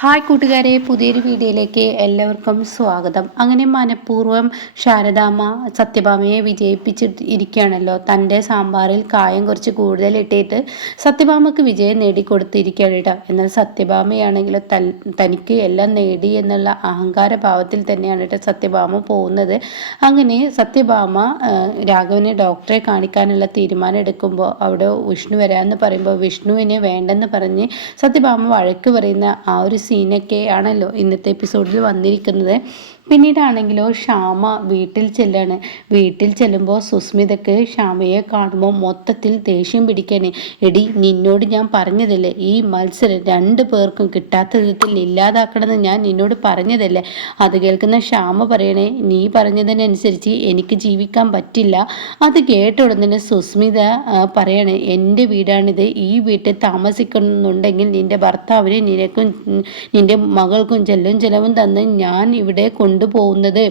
Hi കൂട്ടുകാരെ പുതിയൊരു വീഡിയോയിലേക്ക് എല്ലാവർക്കും സ്വാഗതം. അങ്ങനെ മനഃപൂർവം ശാരദാമ്മ സത്യഭാമയെ വിജയിപ്പിച്ചിട്ട് ഇരിക്കുകയാണല്ലോ തന്റെ സാമ്പാറിൽ കായം കുറച്ച് കൂടുതൽ ഇട്ടിട്ട് സത്യഭാമക്ക് വിജയം നേടിക്കൊടുത്തിരിക്കുകയാണ് കേട്ടോ. എന്നാൽ സത്യഭാമയാണെങ്കിൽ തനിക്ക് എല്ലാം നേടി എന്നുള്ള അഹങ്കാര ഭാവത്തിൽ തന്നെയാണ് കേട്ടോ സത്യഭാമ പോകുന്നത്. അങ്ങനെ സത്യഭാമ രാഘവനെ ഡോക്ടറെ കാണിക്കാനുള്ള തീരുമാനം എടുക്കുമ്പോൾ അവിടെ വിഷ്ണു വരാമെന്ന് പറയുമ്പോൾ വിഷ്ണുവിനെ വേണ്ടെന്ന് പറഞ്ഞ് സത്യഭാമ വഴക്ക് പറയുന്ന ആ ഒരു സീനൊക്കെ ആണല്ലോ ഇന്നത്തെ എപ്പിസോഡിൽ വന്നിരിക്കുന്നത്. പിന്നീടാണെങ്കിലോ ശ്യാമ വീട്ടിൽ ചെല്ലാണ്. വീട്ടിൽ ചെല്ലുമ്പോൾ സുസ്മിതക്ക് ശ്യാമയെ കാണുമ്പോൾ മൊത്തത്തിൽ ദേഷ്യം പിടിക്കാനേ. എടി നിന്നോട് ഞാൻ പറഞ്ഞതല്ലേ ഈ മത്സരം രണ്ട് പേർക്കും കിട്ടാത്ത വിധത്തിൽ ഇല്ലാതാക്കണമെന്ന് ഞാൻ നിന്നോട് പറഞ്ഞതല്ലേ? അത് കേൾക്കുന്ന ശ്യാമ പറയണേ നീ പറഞ്ഞതിനനുസരിച്ച് എനിക്ക് ജീവിക്കാൻ പറ്റില്ല. അത് കേട്ട ഉടനെ സുസ്മിത പറയണേ എന്റെ വീടാണിത്. ഈ വീട്ടിൽ താമസിക്കുന്നുണ്ടെങ്കിൽ നിന്റെ ഭർത്താവിന് നിനക്കും നിന്റെ മകൾക്കും ചെല്ലും ചെലവും തന്ന് ഞാൻ ഇവിടെ കൊണ്ട് കൊണ്ടുപോകുന്നത്.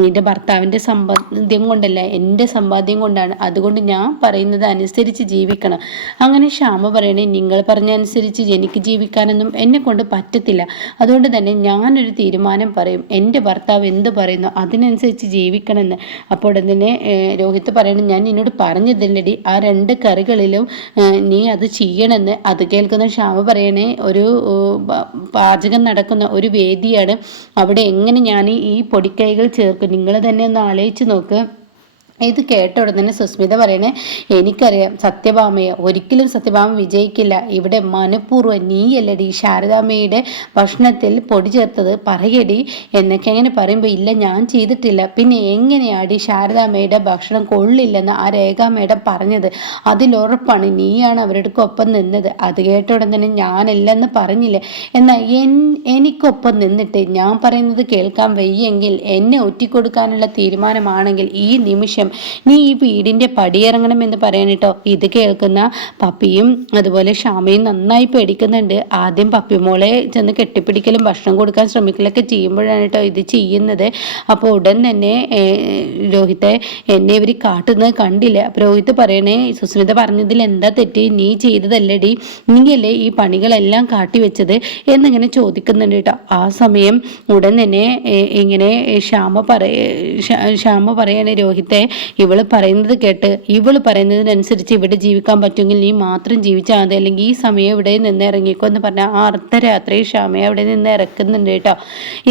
നിന്റെ ഭർത്താവിന്റെ സമ്പാദ്യം കൊണ്ടല്ല എന്റെ സമ്പാദ്യം കൊണ്ടാണ്. അതുകൊണ്ട് ഞാൻ പറയുന്നത് അനുസരിച്ച് ജീവിക്കണം. അങ്ങനെ ശ്യാമ പറയണേ നിങ്ങൾ പറഞ്ഞ അനുസരിച്ച് എനിക്ക് ജീവിക്കാനൊന്നും എന്നെ കൊണ്ട് പറ്റത്തില്ല. അതുകൊണ്ട് തന്നെ ഞാനൊരു തീരുമാനം പറയും. എന്റെ ഭർത്താവ് എന്ത് പറയുന്നു അതിനനുസരിച്ച് ജീവിക്കണമെന്ന്. അപ്പോൾ തന്നെ രോഹിത് പറയണം ഞാൻ നിന്നോട് പറഞ്ഞതില്ലടി ആ രണ്ട് കറികളിലും നീ അത് ചെയ്യണമെന്ന്. അത് കേൾക്കുന്ന ശ്യാമ പറയണേ ഒരു പാചകം നടക്കുന്ന ഒരു വേദിയാണ്. അവിടെ എങ്ങനെ ഞാൻ ഈ പൊടിക്കൈകൾ ചേർക്കും? നിങ്ങൾ തന്നെ ഒന്ന് ആലോചിച്ച് നോക്ക്. ഇത് കേട്ട ഉടനെ സുസ്മിത പറയണേ എനിക്കറിയാം സത്യഭാമയെ. ഒരിക്കലും സത്യഭാമ വിജയിക്കില്ല. ഇവിടെ മനഃപൂർവം നീയല്ലടി. ശാരദാമ്മയുടെ ഭക്ഷണത്തിൽ പൊടി ചേർത്തത് പറയടി എന്നൊക്കെ അങ്ങനെ പറയുമ്പോൾ ഇല്ല ഞാൻ ചെയ്തിട്ടില്ല. പിന്നെ എങ്ങനെയാടി ശാരദാമ്മയുടെ ഭക്ഷണം കൊള്ളില്ലെന്ന് ആ രേഖാമ്മയുടെ പറഞ്ഞത്? അതിലുറപ്പാണ് നീയാണ് അവരുടെ ഒപ്പം നിന്നത്. അത് കേട്ട ഉടൻ തന്നെ ഞാനല്ലെന്ന് പറഞ്ഞില്ലേ. എന്നാൽ എൻ എനിക്കൊപ്പം നിന്നിട്ട് ഞാൻ പറയുന്നത് കേൾക്കാൻ വയ്യെങ്കിൽ എന്നെ ഒറ്റിക്കൊടുക്കാനുള്ള തീരുമാനമാണെങ്കിൽ ഈ നിമിഷം നീ ഈ വീടിന്റെ പടിയിറങ്ങണം എന്ന് പറയാനിട്ടോ ഇത് കേൾക്കുന്ന പപ്പിയും അതുപോലെ ക്ഷാമയും നന്നായി പേടിക്കുന്നുണ്ട്. ആദ്യം പപ്പി മോളെ ചെന്ന് കെട്ടിപ്പിടിക്കലും ഭക്ഷണം കൊടുക്കാൻ ശ്രമിക്കലൊക്കെ ചെയ്യുമ്പോഴാണ് കേട്ടോ ഇത് ചെയ്യുന്നത്. അപ്പോൾ ഉടൻ തന്നെ രോഹിത്തെ എന്നെ ഇവർ കാട്ടുന്നത് കണ്ടില്ല. അപ്പോൾ രോഹിത് പറയണേ സുസ്മിത പറഞ്ഞതിൽ എന്താ തെറ്റ്? നീ ചെയ്തതല്ലടി. നീയല്ലേ ഈ പണികളെല്ലാം കാട്ടിവെച്ചത് എന്നിങ്ങനെ ചോദിക്കുന്നുണ്ട് കേട്ടോ. ആ സമയം ഉടൻ തന്നെ ഇങ്ങനെ ശ്യാമ പറയ ശ്യാമ പറയണേ രോഹിത്തെ ഇവൾ പറയുന്നത് കേട്ട് ഇവൾ പറയുന്നതിനനുസരിച്ച് ഇവിടെ ജീവിക്കാൻ പറ്റുമെങ്കിൽ നീ മാത്രം ജീവിച്ചാൽ മതി. അല്ലെങ്കിൽ ഈ സമയം ഇവിടെ നിന്ന് ഇറങ്ങിക്കോ എന്ന് പറഞ്ഞാൽ ആ അർദ്ധരാത്രി ക്ഷമയെ അവിടെ നിന്ന് ഇറക്കുന്നുണ്ട് കേട്ടോ.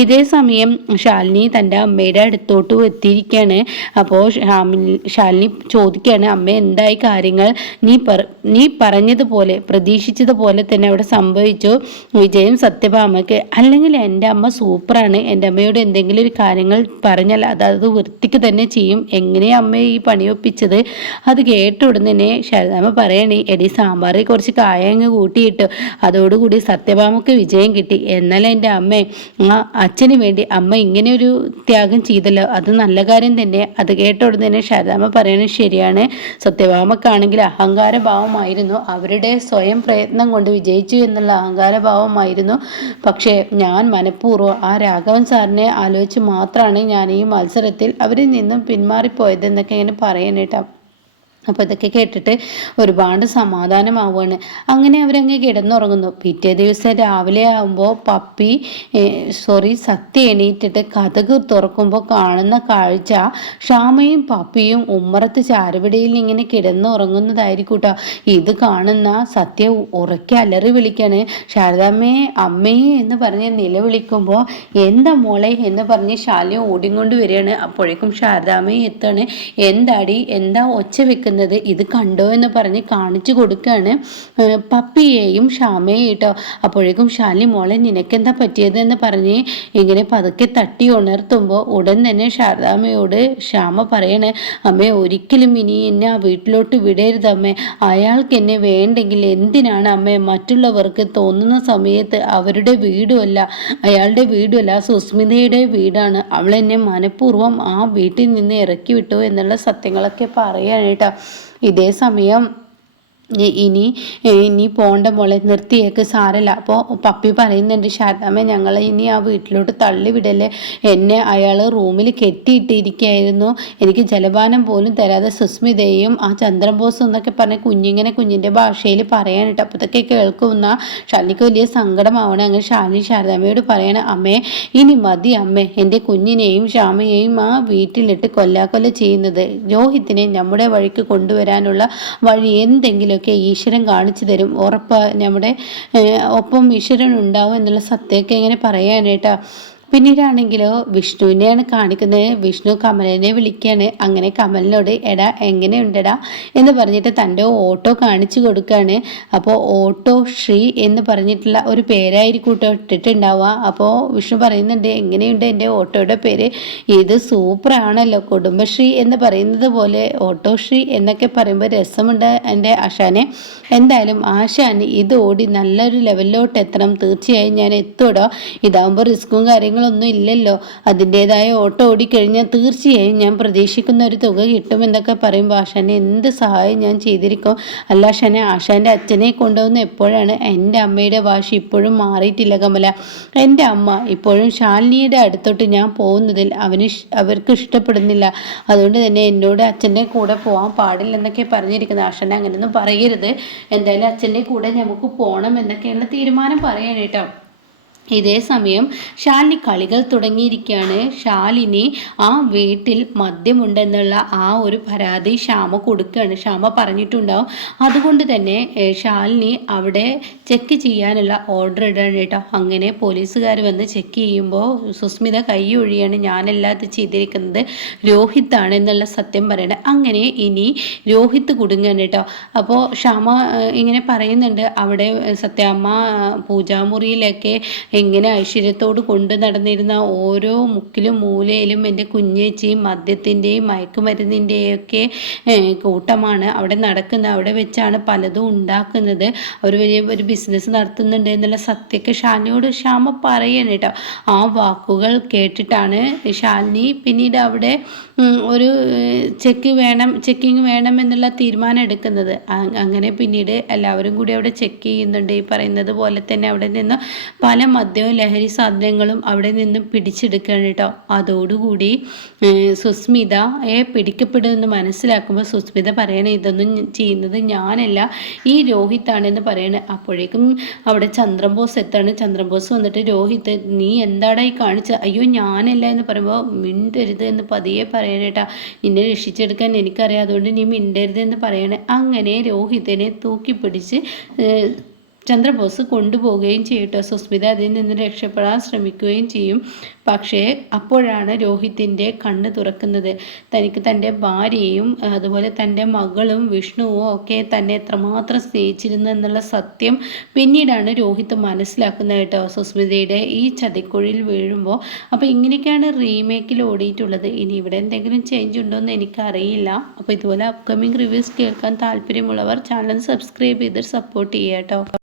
ഇതേ സമയം ശാലിനി തന്റെ അമ്മയുടെ അടുത്തോട്ട് എത്തിയിരിക്കുകയാണ് അപ്പോൾ ശാലിനി ചോദിക്കുകയാണ് അമ്മ എന്തായി കാര്യങ്ങൾ? നീ പറ നീ പറഞ്ഞതുപോലെ പ്രതീക്ഷിച്ചതുപോലെ തന്നെ അവിടെ സംഭവിച്ചു. വിജയം സത്യഭാമയ്ക്ക് അല്ലെങ്കിൽ എന്റെ അമ്മ സൂപ്പറാണ്. എന്റെ അമ്മയോട് എന്തെങ്കിലും ഒരു കാര്യങ്ങൾ പറഞ്ഞാൽ അത് വൃത്തിക്ക് തന്നെ ചെയ്യും. എങ്ങനെയാണ് അമ്മ ഈ പണി പണിയൊപ്പിച്ചത്. അത് കേട്ട ഉടനെ ശരദാമ്മ പറയണേ എടി സാമ്പാറിൽ കുറച്ച് കായങ്ങ് കൂട്ടിയിട്ടു. അതോടുകൂടി സത്യഭാമക്ക് വിജയം കിട്ടി. എന്നാൽ എന്റെ അമ്മ അച്ഛന് വേണ്ടി അമ്മ ഇങ്ങനെ ഒരു ത്യാഗം ചെയ്തല്ലോ. അത് നല്ല കാര്യം തന്നെ. അത് കേട്ട ഉടനെ ശരദാമ്മ പറയണത് ശരിയാണ്. സത്യഭാമക്കാണെങ്കിൽ അഹങ്കാരഭാവമായിരുന്നു. അവരുടെ സ്വയം പ്രയത്നം കൊണ്ട് വിജയിച്ചു എന്നുള്ള അഹങ്കാരഭാവമായിരുന്നു. പക്ഷേ ഞാൻ മനഃപൂർവം ആ രാഘവൻ സാറിനെ ആലോചിച്ച് മാത്രമാണ് ഞാൻ ഈ മത്സരത്തിൽ അവരിൽ നിന്നും പിന്മാറിപ്പോയത്. എന്നൊക്കെ ഇങ്ങനെ പറയാനേട്ടാ അപ്പോൾ ഇതൊക്കെ കേട്ടിട്ട് ഒരുപാട് സമാധാനമാവുകയാണ്. അങ്ങനെ അവരങ്ങ് കിടന്നുറങ്ങുന്നു. പിറ്റേ ദിവസം രാവിലെ ആകുമ്പോൾ പപ്പി സോറി സത്യ എണീറ്റിട്ട് കഥക് തുറക്കുമ്പോൾ കാണുന്ന കാഴ്ച ഷാമയും പപ്പിയും ഉമ്മറത്ത് ചാരുവിടയിൽ ഇങ്ങനെ കിടന്നുറങ്ങുന്നതായിരിക്കും കേട്ടോ ഇത് കാണുന്ന സത്യ ഉറക്കെ അലറി വിളിക്കാണ്. ശാരദാമ്മയെ അമ്മയെ എന്ന് പറഞ്ഞ് നിലവിളിക്കുമ്പോൾ എന്താ മോളെ എന്ന് പറഞ്ഞ് ശാലിയും ഓടിക്കൊണ്ട് വരികയാണ്. അപ്പോഴേക്കും ശാരദാമ്മയും എത്താണ് എന്താടി? എന്താ ഒച്ച വെക്കുന്നത് വരുന്നത് ഇത് കണ്ടോ എന്ന് പറഞ്ഞ് കാണിച്ചു കൊടുക്കുകയാണ് പപ്പിയെയും ഷാമയെയും കേട്ടോ. അപ്പോഴേക്കും ഷാലി മോളെ നിനക്കെന്താ പറ്റിയത് എന്ന് പറഞ്ഞ് ഇങ്ങനെ പതുക്കെ തട്ടി ഉണർത്തുമ്പോൾ ഉടൻ തന്നെ ശാരദാമ്മയോട് ക്ഷാമ പറയണേ അമ്മേ ഒരിക്കലും ഇനി എന്നെ ആ വീട്ടിലോട്ട് വിടരുത് അമ്മേ. അയാൾക്ക് എന്നെ വേണ്ടെങ്കിൽ എന്തിനാണ് അമ്മേ? മറ്റുള്ളവർക്ക് തോന്നുന്ന സമയത്ത് അവരുടെ വീടുമല്ല അയാളുടെ വീടുമല്ല സുസ്മിതയുടെ വീടാണ്. അവൾ എന്നെ മനഃപൂർവം ആ വീട്ടിൽ നിന്ന് ഇറക്കി വിട്ടു എന്നുള്ള സത്യങ്ങളൊക്കെ പറയാനായിട്ടാ ഇതേ സമയം ഇ- ഇനി ഇനി പോണ്ട മോളെ നിർത്തിയേക്ക് സാരല്ല. അപ്പോൾ പപ്പി പറയുന്നുണ്ട് ശാരദാമ്മ ഞങ്ങളെ ഇനി ആ വീട്ടിലോട്ട് തള്ളി തള്ളിവിടല്ലേ എന്നെ അയാൾ റൂമിൽ കെട്ടിയിട്ടിരിക്കുകയായിരുന്നു എനിക്ക് ജലപാനം പോലും തരാതെ സുസ്മിതയും ആ ചന്ദ്രബോസും എന്നൊക്കെ പറഞ്ഞ് കുഞ്ഞിങ്ങനെ കുഞ്ഞിന്റെ ഭാഷയിൽ പറയാനിട്ട് അപ്പോഴത്തേക്ക് കേൾക്കുന്ന ഷാലിനിക്ക് വലിയ സങ്കടമാവണം. അങ്ങനെ ഷാലിനി ശാരദാമ്മയോട് പറയണം അമ്മേ ഇനി മതി അമ്മേ. എന്റെ കുഞ്ഞിനെയും ശ്യാമയെയും ആ വീട്ടിലിട്ട് കൊല്ലാക്കൊല്ല ചെയ്യുന്നത്. രോഹിത്തിനെ നമ്മുടെ വഴിക്ക് കൊണ്ടുവരാനുള്ള വഴി എന്തെങ്കിലുമൊക്കെ ഈശ്വരൻ കാണിച്ചു തരും. ഉറപ്പ് നമ്മുടെ ഒപ്പം ഈശ്വരൻ ഉണ്ടാവും എന്നുള്ള സത്യമൊക്കെ ഇങ്ങനെ പറയാനേട്ടാ പിന്നീടാണെങ്കിലോ വിഷ്ണുവിനെയാണ് കാണിക്കുന്നത് വിഷ്ണു കമലിനെ വിളിക്കുകയാണ് അങ്ങനെ കമലിനോട് എടാ എങ്ങനെയുണ്ടെടാ? എന്ന് പറഞ്ഞിട്ട് തന്റെ ഓട്ടോ കാണിച്ചു കൊടുക്കുകയാണ് അപ്പോൾ ഓട്ടോ ശ്രീ എന്ന് പറഞ്ഞിട്ടുള്ള ഒരു പേരായിരിക്കും കേട്ടോ ഇട്ടിട്ടുണ്ടാവുക. അപ്പോൾ വിഷ്ണു പറയുന്നുണ്ട് എങ്ങനെയുണ്ട് എന്റെ ഓട്ടോയുടെ പേര്? ഇത് സൂപ്പറാണല്ലോ കുടുംബശ്രീ എന്ന് പറയുന്നത് പോലെ. ഓട്ടോ ശ്രീ എന്നൊക്കെ പറയുമ്പോൾ രസമുണ്ട് എന്റെ ആശാനെ. എന്തായാലും ആശാന് ഇത് ഓടി നല്ലൊരു ലെവലിലോട്ട് എത്തണം തീർച്ചയായും ഞാൻ എത്തൂടോ ഇതാകുമ്പോൾ റിസ്ക്കും കാര്യങ്ങളൊന്നും ഇല്ലല്ലോ. അതിന്റെതായ ഓട്ടോ ഓടിക്കഴിഞ്ഞാൽ തീർച്ചയായും ഞാൻ പ്രതീക്ഷിക്കുന്ന ഒരു തുക കിട്ടുമെന്നൊക്കെ പറയുമ്പോൾ ആശാനെ എന്ത് സഹായം ഞാൻ ചെയ്തിരിക്കും? അല്ല ആശാനെ ആശാന്റെ അച്ഛനെ കൊണ്ടുവന്ന് എപ്പോഴാണ് എന്റെ അമ്മയുടെ ഭാഷ ഇപ്പോഴും മാറിയിട്ടില്ല കമല. എന്റെ അമ്മ ഇപ്പോഴും ശാലിനിയുടെ അടുത്തോട്ട് ഞാൻ പോകുന്നതിൽ അവന് അവർക്ക് ഇഷ്ടപ്പെടുന്നില്ല. അതുകൊണ്ട് തന്നെ എന്നോട് അച്ഛന്റെ കൂടെ പോകാൻ പാടില്ലെന്നൊക്കെ പറഞ്ഞിരിക്കുന്നത് ആശാനെ അങ്ങനെയൊന്നും പറയരുത്. എന്തായാലും അച്ഛന്റെ കൂടെ നമുക്ക് പോകണം എന്നൊക്കെയുള്ള തീരുമാനം പറയണം കേട്ടോ. ഇതേ സമയം ശാലിനി കളികൾ തുടങ്ങിയിരിക്കുകയാണ്. ഷാലിനി ആ വീട്ടിൽ മദ്യമുണ്ടെന്നുള്ള ആ ഒരു പരാതി ശ്യാമ കൊടുക്കുകയാണ്. ശ്യാമ പറഞ്ഞിട്ടുണ്ടാവും. അതുകൊണ്ട് തന്നെ ഷാലിനി അവിടെ ചെക്ക് ചെയ്യാനുള്ള ഓർഡർ ഇടാണ് കേട്ടോ. അങ്ങനെ പോലീസുകാർ വന്ന് ചെക്ക് ചെയ്യുമ്പോൾ സുസ്മിത കൈ ഒഴിയാണ് ഞാനല്ലാതെ ചെയ്തിരിക്കുന്നത്. രോഹിത്താണ് എന്നുള്ള സത്യം പറയണത് അങ്ങനെ ഇനി രോഹിത് കുടുങ്ങാണ് കേട്ടോ. അപ്പോൾ ശ്യാമ ഇങ്ങനെ പറയുന്നുണ്ട്. അവിടെ സത്യാമ്മ പൂജാമുറിയിലൊക്കെ എങ്ങനെ ഐശ്വര്യത്തോട് കൊണ്ടു നടന്നിരുന്ന ഓരോ മുക്കിലും മൂലയിലും എന്റെ കുഞ്ഞേച്ചിയും മദ്യത്തിന്റെയും മയക്കുമരുന്നിന്റെയൊക്കെ കൂട്ടമാണ് അവിടെ നടക്കുന്നത്. അവിടെ വെച്ചാണ് പലതും ഉണ്ടാക്കുന്നത്. അവർ വലിയ ഒരു ബിസിനസ് നടത്തുന്നുണ്ട് എന്നുള്ള സത്യമൊക്കെ ഷാലിനിയോട് ശ്യാമ പറയണം കേട്ടോ. ആ വാക്കുകൾ കേട്ടിട്ടാണ് ഷാലിനി പിന്നീട് അവിടെ ഒരു ചെക്ക് വേണം ചെക്കിങ് വേണം എന്നുള്ള തീരുമാനം എടുക്കുന്നത്. അങ്ങനെ പിന്നീട് എല്ലാവരും കൂടി അവിടെ ചെക്ക് ചെയ്യുന്നുണ്ട്. ഈ പറയുന്നത് പോലെ തന്നെ അവിടെ നിന്ന് പല മദ്യവും ലഹരി സാധനങ്ങളും അവിടെ നിന്നും പിടിച്ചെടുക്കുകയാണ് കേട്ടോ. അതോടുകൂടി സുസ്മിതയെ പിടിക്കപ്പെടുമെന്ന് മനസ്സിലാക്കുമ്പോൾ സുസ്മിത പറയണേ ഇതൊന്നും ചെയ്യുന്നത് ഞാനല്ല ഈ രോഹിത്താണെന്ന് പറയണേ. അപ്പോഴേക്കും അവിടെ ചന്ദ്രബോസ് എത്താണ്. ചന്ദ്രബോസ് വന്നിട്ട് രോഹിത് നീ എന്താടാ ഈ കാണിച്ച? അയ്യോ ഞാനല്ല എന്ന് പറയുമ്പോൾ മിണ്ടരുത് എന്ന് പതിയെ പറയണേട്ടാ നിന്നെ രക്ഷിച്ചെടുക്കാൻ എനിക്കറിയാം അതുകൊണ്ട് നീ മിണ്ടരുത് എന്ന് പറയണേ. അങ്ങനെ രോഹിത്തിനെ തൂക്കിപ്പിടിച്ച് ചന്ദ്രബോസ് കൊണ്ടുപോവുകയും ചെയ്യട്ടോ സുസ്മിത അതിൽ നിന്ന് രക്ഷപ്പെടാൻ ശ്രമിക്കുകയും ചെയ്യും. പക്ഷേ അപ്പോഴാണ് രോഹിത്തിന്റെ കണ്ണ് തുറക്കുന്നത്. തനിക്ക് തന്റെ ഭാര്യയും അതുപോലെ തന്റെ മകളും വിഷ്ണുവും ഒക്കെ തന്നെ എത്രമാത്രം സ്നേഹിച്ചിരുന്നു എന്നുള്ള സത്യം പിന്നീടാണ് രോഹിത്ത് മനസ്സിലാക്കുന്നത് കേട്ടോ. സുസ്മിതയുടെ ഈ ചതിക്കുഴിയിൽ വീഴുമ്പോൾ അപ്പോൾ ഇങ്ങനെയൊക്കെയാണ് റീമേക്കിൽ ഓടിയിട്ടുള്ളത്. ഇനി ഇവിടെ എന്തെങ്കിലും ചേഞ്ച് ഉണ്ടോ എന്ന് എനിക്കറിയില്ല. അപ്പോൾ ഇതുപോലെ അപ്കമിങ് റിവ്യൂസ് കേൾക്കാൻ താല്പര്യമുള്ളവർ ചാനൽ സബ്സ്ക്രൈബ് ചെയ്ത് സപ്പോർട്ട് ചെയ്യാം കേട്ടോ.